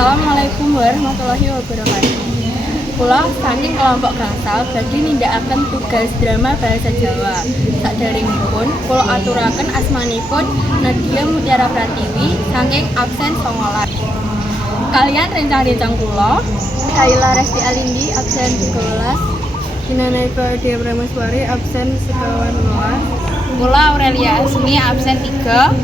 Assalamualaikum warahmatullahi wabarakatuh. Kula saking kelompok gangsal badhe nindakaken tugas drama bahasa Jawa. Saderengipun kula aturaken asmanipun Nadia Mutiara Pratiwi saking absen 19. Kalian rencang-rencang kula Kaila Resti Alindi absen 13, Ginaneva Dia Pramaswari absen 11, kula Aurelia Asmi absen 3,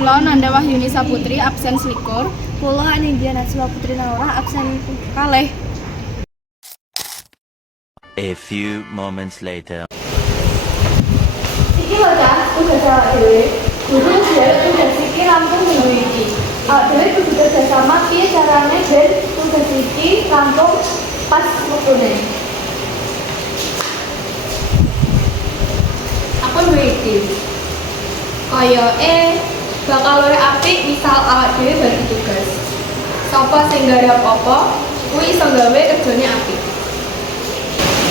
kula Nanda Wahyuni Saputri absen 21, kula Anindya Natsua Putri Naura absen kalih. A few moments later. Iki lho Cak, tugas awak dhewe. Guru njaluk tugas iki rampung minggu iki. Awak dhewe kudu kerjasama piye carane ben tugas iki rampung pas wektune. Aku duwe ide. Koyoke bakal luwih apik misal awak dhewe bagi tugas. Sapa sing nggarap apa, kuwi iso gawe kerjane apik.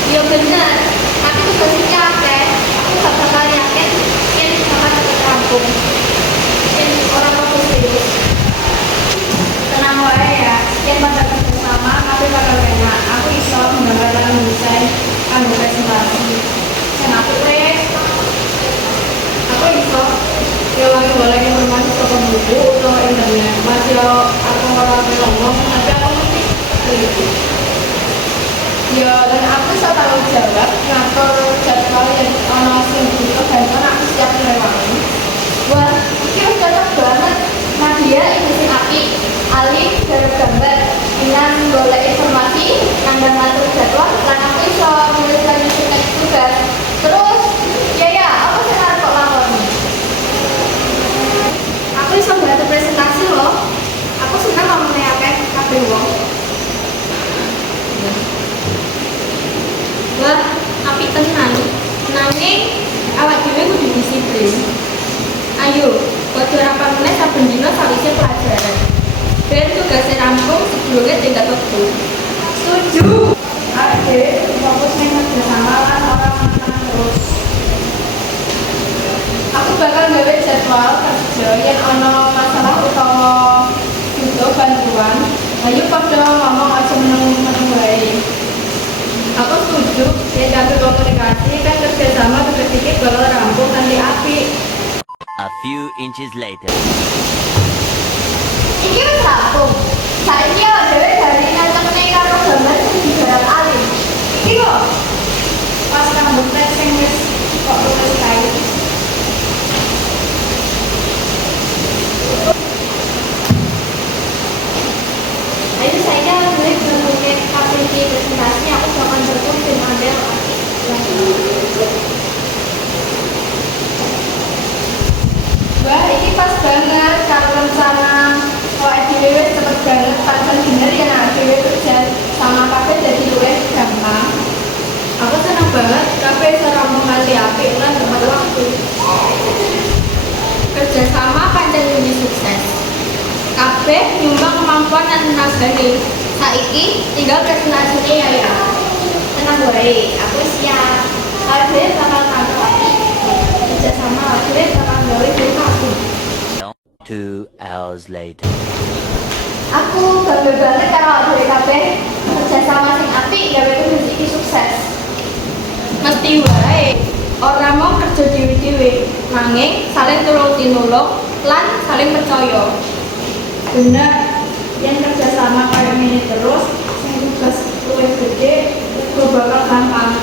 Ya bener, tapi tugas iki akeh. Aku gak bakal yakin yen bakal cepet rampung. Yen ora fokus serius. Tenang wae ya, yen pada kerjasama kabeh bakal enak. Aku iso menggambarkan desain kanggo presentasi. Sen aku iso ngewangi-wangi informasi saka buku utawa internet. Mas yo aku ora ngomong, tapi aku ngerti. Ya, dan aku bisa tanggung jawab ngatur jadwal yang ono sing butuh bantuan aku siap ngrewangi. Wah, iki wis cocok banget. Nadia itu sing apik, Ali garap gambar, Inan golek informasi, kandang ngatur jadwal, lan aku iso nulis tugas. Terus, ya apa sing arep kok lakoni? Aku iso ngatur presentasi loh. Aku seneng ngomongnya akeh kabeh wong. Wah, tapi tenang. Nanging awak dhewe kudu disiplin. Ayo, padha rapat meneh saben dina sawise pelajaran. Ben tugase rampung sedurunge tenggat wektu. Setuju. Awak dhewe fokus ning kerjasama lan ora menang terus. Aku bakal gawe jadwal kerja yen ana masalah utawa butuh bantuan. Ayo padha ngomong aja meneng-meneng wae. Aku setuju, ya tapi komunikasi kan kerjasama tugas iki bakal rampung nanti apik. A few inches later. Iki wis rampung. Saiki awak dhewe dari ngancemne karo gambar sing digarap alim. Iki kok pas rambut tes sing wis kok tulis kae. Ayo saya mulai bentuknya aplikasi presentasi aku akan bertemu dengan model wah ini pas banget kalau rencana kalau dhewe cepet banget pancen bener ya nak dhewe kerja sama kafe jadi luwih gampang. Aku seneng banget kafe iso rampung nganti apik lan tepat waktu. Kerja sama pancen kunci sukses. Kabeh nyumbang kemampuan dan tenagane. Saiki tinggal presentasinya ya. Tenang wae, aku siap. Kabeh bakal tampil. Kerja sama kabeh bakal gawe aku. 2 hours later. Aku bangga banget karo kabeh kabeh kerja sama sing apik gawe tugas iki sukses. Mesti wae ora mau kerja dhewe-dhewe, nanging saling tulung-tinulung lan saling percaya. Bener, yang kerjasama kayak ini terus, yang tugas luwih gede, gue bakal gampang.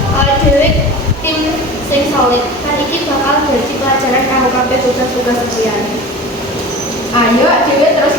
Kalau dhewe tim sing solid, kan iki bakal jadi pelajaran kanggo kabeh tugas-tugas liyan. Ayo dhewe terus